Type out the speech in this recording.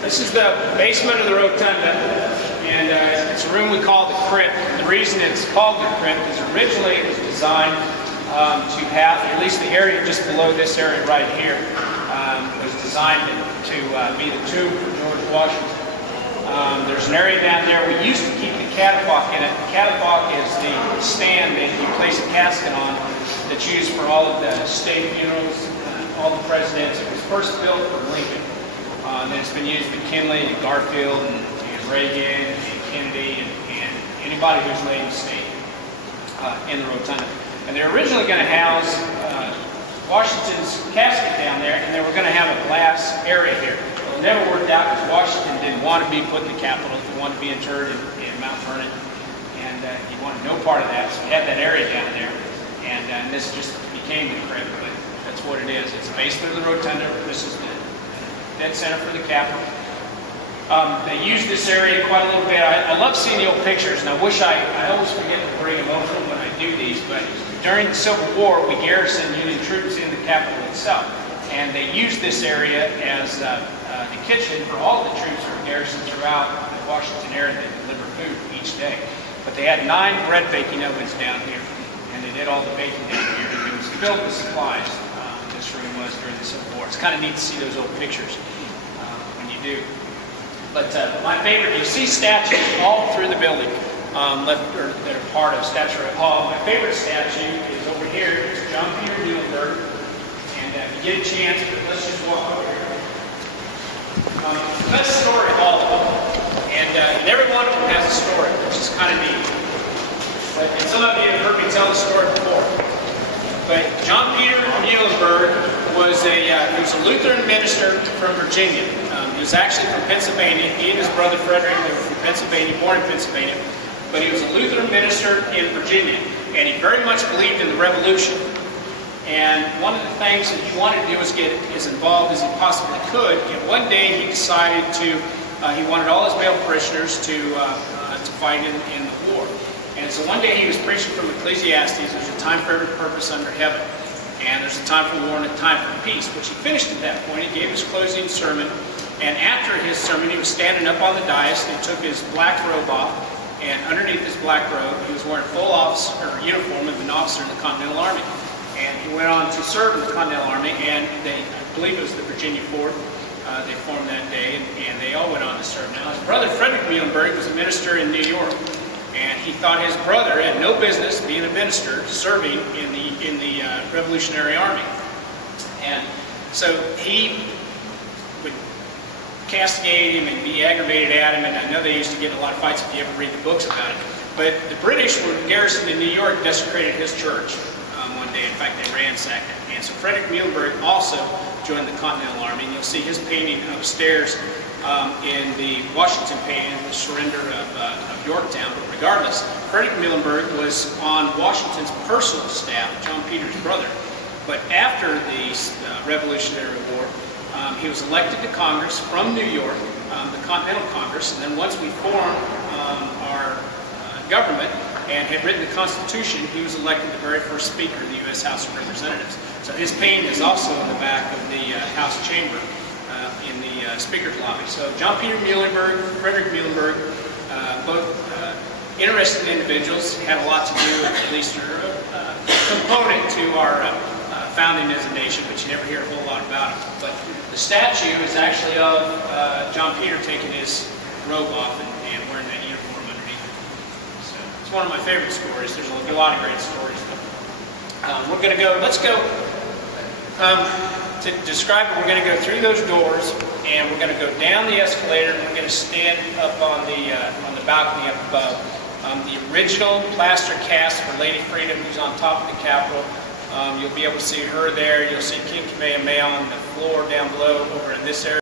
This is the basement of the rotunda, and it's a room we call the Crypt. The reason it's called the Crypt is originally it was designed to have, at least the area just below this area right here, was designed to be the tomb for George Washington. There's an area down there. We used to keep the catafalque in it. The catafalque is the stand that you place a casket on that's used for all of the state funerals, all the presidents. It was first built for Lincoln. And then it's been used by McKinley and Garfield and Reagan and Kennedy and anybody who's laid in state in the rotunda. And they're originally going to house Washington's casket down there, and they were going to have a glass area here. Well, it never worked out because Washington didn't want to be put in the Capitol. He wanted to be interred in Mount Vernon, and he wanted no part of that. So we had that area down there, and this just became the Crypt. But that's what it is. It's the basement of the rotunda. This is the dead center for the Capitol. They use this area quite a little bit. I love seeing the old pictures, and I wish I always forget to bring them over when I do these, but during the Civil War, we garrisoned Union troops in the Capitol itself, and they used this area as the kitchen for all the troops that were garrisoned throughout the Washington area that delivered food each day. But they had 9 bread baking ovens down here, and they did all the baking down here. It was filled with supplies. This room was during the Civil War. It's kind of neat to see those old pictures when you do. But my favorite, you see statues all through the building that are part of Statuary Hall. My favorite statue is over here. It's John Peter Muhlenberg. And if you get a chance, let's just walk over here. The best story of all of them. And every one of them has a story, which is kind of neat. And some of you have heard me tell the story before. But John Peter Muhlenberg was a Lutheran minister from Virginia. He was actually from Pennsylvania. He and his brother Frederick, they were from Pennsylvania, born in Pennsylvania. But he was a Lutheran minister in Virginia, and he very much believed in the Revolution. And one of the things that he wanted to do was get as involved as he possibly could. And one day he decided he wanted all his male parishioners to fight in the war. And so one day he was preaching from Ecclesiastes. There's a time for every purpose under heaven. And there's a time for war and a time for peace, which he finished at that point. He gave his closing sermon. And after his sermon, he was standing up on the dais, and he took his black robe off. And underneath his black robe, he was wearing full uniform of an officer in the Continental Army. And he went on to serve in the Continental Army, and I believe it was the Virginia Fort. They formed that day, and they all went on to serve. Now, his brother Frederick Muhlenberg was a minister in New York. And he thought his brother had no business being a minister serving in the Revolutionary Army. And so he would castigate him and be aggravated at him, and I know they used to get in a lot of fights if you ever read the books about it. But the British were garrisoned in New York, desecrated his church one day. In fact, they ransacked it. And so Frederick Muhlenberg also joined the Continental Army, and you'll see his painting upstairs in the Washington painting of the surrender of Yorktown. But regardless, Frederick Muhlenberg was on Washington's personal staff, John Peter's brother. But after the Revolutionary War, he was elected to Congress from New York, the Continental Congress, and then once we formed our government and had written the Constitution, he was elected the very first Speaker of the U.S. House of Representatives. So his painting is also in the back of the House chamber in the Speaker's lobby. So John Peter Muhlenberg, Frederick Muhlenberg, both interesting individuals, had a lot to do, at least a component to our founding as a nation, but you never hear a whole lot about it. But the statue is actually of John Peter taking his robe off and wearing that uniform underneath it. So it's one of my favorite stories. There's a lot of great stories. We're going to go, let's go, to describe it, we're going to go through those doors, and we're going to go down the escalator, and we're going to stand up on the balcony up above. The original plaster cast for Lady Freedom, who's on top of the Capitol. You'll be able to see her there. You'll see King Kamehameha on the floor down below over in this area.